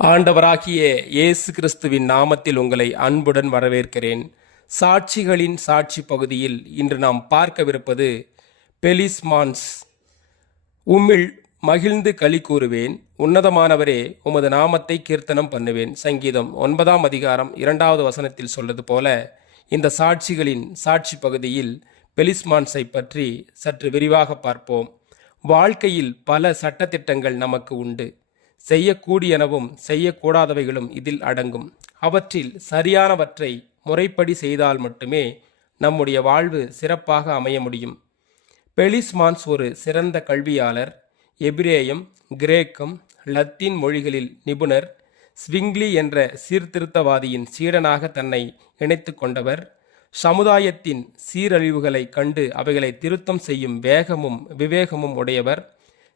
ஆண்டவராகிய இயேசு கிறிஸ்துவின் நாமத்தில் உங்களை அன்புடன் வரவேற்கிறேன். சாட்சிகளின் சாட்சி பகுதியில் இன்று நாம் பார்க்கவிருப்பது பெலிஸ்மான்ஸ். உம்மில் மகிழ்ந்து களி கூறுவேன், உன்னதமானவரே உமது நாமத்தை கீர்த்தனம் பண்ணுவேன். சங்கீதம் 9ஆம் அதிகாரம் 2வது வசனத்தில் சொல்வது போல இந்த சாட்சிகளின் சாட்சி பகுதியில் பெலிஸ்மான்ஸை பற்றி சற்று விரிவாக பார்ப்போம். வாழ்க்கையில் பல சட்டத்திட்டங்கள் நமக்கு உண்டு. செய்யக்கூடியனவும் செய்யக்கூடாதவைகளும் இதில் அடங்கும். அவற்றில் சரியானவற்றை முறைப்படி செய்தால் மட்டுமே நம்முடைய வாழ்வு சிறப்பாக அமைய முடியும். பெலிஸ்மான்ஸ் ஒரு சிறந்த கல்வியாளர். எபிரேயம், கிரேக்கம், லத்தீன் மொழிகளில் நிபுணர். ஸ்விங்லி என்ற சீர்திருத்தவாதியின் சீடனாக தன்னை இணைத்து கொண்டவர். சமுதாயத்தின் சீரழிவுகளை கண்டு அவைகளை திருத்தம் செய்யும் வேகமும் விவேகமும் உடையவர்.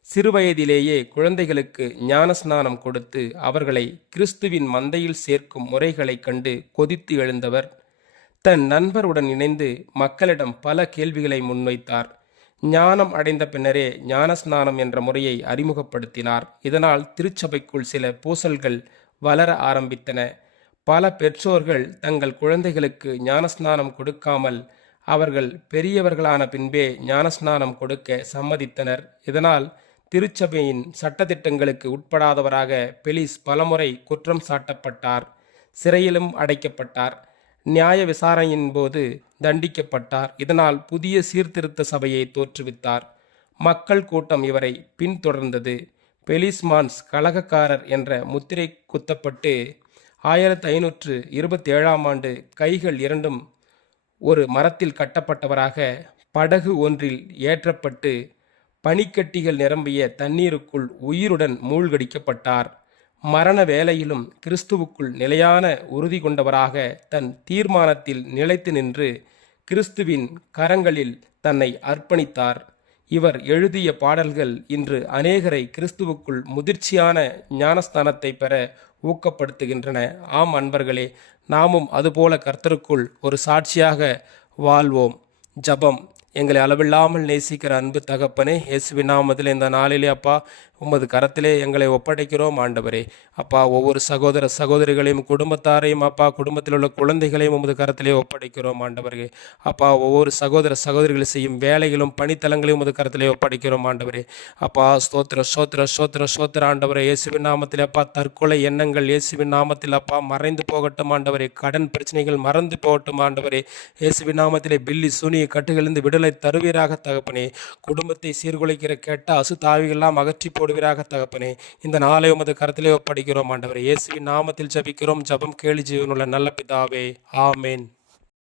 சிறுவயதிலேயே குழந்தைகளுக்கு ஞானஸ்நானம் கொடுத்து அவர்களை கிறிஸ்துவின் மந்தையில் சேர்க்கும் முறைகளைக் கண்டு கொதித்து எழுந்தவர். தன் நண்பருடன் இணைந்து மக்களிடம் பல கேள்விகளை முன்வைத்தார். ஞானம் அடைந்த பின்னரே ஞானஸ்நானம் என்ற முறையை அறிமுகப்படுத்தினார். இதனால் திருச்சபைக்குள் சில பூசல்கள் வளர ஆரம்பித்தன. பல பெற்றோர்கள் தங்கள் குழந்தைகளுக்கு ஞானஸ்நானம் கொடுக்காமல் அவர்கள் பெரியவர்களான பின்பே ஞானஸ்நானம் கொடுக்க சம்மதித்தனர். இதனால் திருச்சபையின் சட்டத்திட்டங்களுக்கு உட்படாதவராக பெலிஸ் பலமுறை குற்றம் சாட்டப்பட்டார். சிறையிலும் அடைக்கப்பட்டார். நியாய விசாரணையின் போது தண்டிக்கப்பட்டார். இதனால் புதிய சீர்திருத்த சபையை தோற்றுவித்தார். மக்கள் கூட்டம் இவரை பின்தொடர்ந்தது. பெலிஸ்மான்ஸ் கலகக்காரர் என்ற முத்திரை குத்தப்பட்டு 1527ஆம் ஆண்டு கைகள் இரண்டும் ஒரு மரத்தில் கட்டப்பட்டவராக படகு ஒன்றில் ஏற்றப்பட்டு பனிக்கட்டிகள் நிரம்பிய தண்ணீருக்குள் உயிருடன் மூழ்கடிக்கப்பட்டார். மரண வேளையிலும் கிறிஸ்துவுக்குள் நிலையான உறுதி கொண்டவராக தன் தீர்மானத்தில் நிலைத்து நின்று கிறிஸ்துவின் கரங்களில் தன்னை அர்ப்பணித்தார். இவர் எழுதிய பாடல்கள் இன்று அநேகரை கிறிஸ்துவுக்குள் முதிர்ச்சியான ஞானஸ்தானத்தை பெற ஊக்கப்படுத்துகின்றன. ஆம் அன்பர்களே, நாமும் அதுபோல கர்த்தருக்குள் ஒரு சாட்சியாக வாழ்வோம். ஜபம். எங்களை அளவில்லாமல் நேசிக்கிற அன்பு தகப்பனே, இயேசுவின் நாமத்தில் இந்த நாளிலே அப்பா உமது கரத்திலே எங்களை ஒப்படைக்கிறோம் ஆண்டவரே. அப்பா, ஒவ்வொரு சகோதர சகோதரிகளையும் குடும்பத்தாரையும் அப்பா குடும்பத்தில் உள்ள குழந்தைகளையும் உமது கரத்திலே ஒப்படைக்கிறோம் ஆண்டவரே. அப்பா, ஒவ்வொரு சகோதர சகோதரிகளை செய்யும் வேலைகளும் பணித்தலங்களையும் உமது கரத்திலே ஒப்படைக்கிறோம் ஆண்டவரே. அப்பா, ஸ்தோத்திர ஸ்தோத்திர ஸ்தோத்திர ஸ்தோத்திர ஆண்டவரே. இயேசுவின் நாமத்தில் அப்பா தற்கொலை எண்ணங்கள் இயேசுவின் நாமத்தில் அப்பா மறைந்து போகட்டும் ஆண்டவரே. கடன் பிரச்சனைகள் மறந்து போகட்டும் ஆண்டவரே. இயேசுவின் நாமத்திலே பில்லி சூனிய கட்டுகளிலிருந்து விடுதலை தருவீராக தகப்பனே. குடும்பத்தை சீர்குலைக்கிற கெட்ட அசுத்தாவிகள்லாம் அகற்றி போடுவீராக தகப்பனே. இந்த நாளை உமது கரத்திலே ஒப்படைக்கிறோம் ஆண்டவரே. இயேசுவின் நாமத்தில் ஜபிக்கிறோம். ஜபம் கேளு ஜீவனுள்ள நல்ல பிதாவே. ஆமேன்.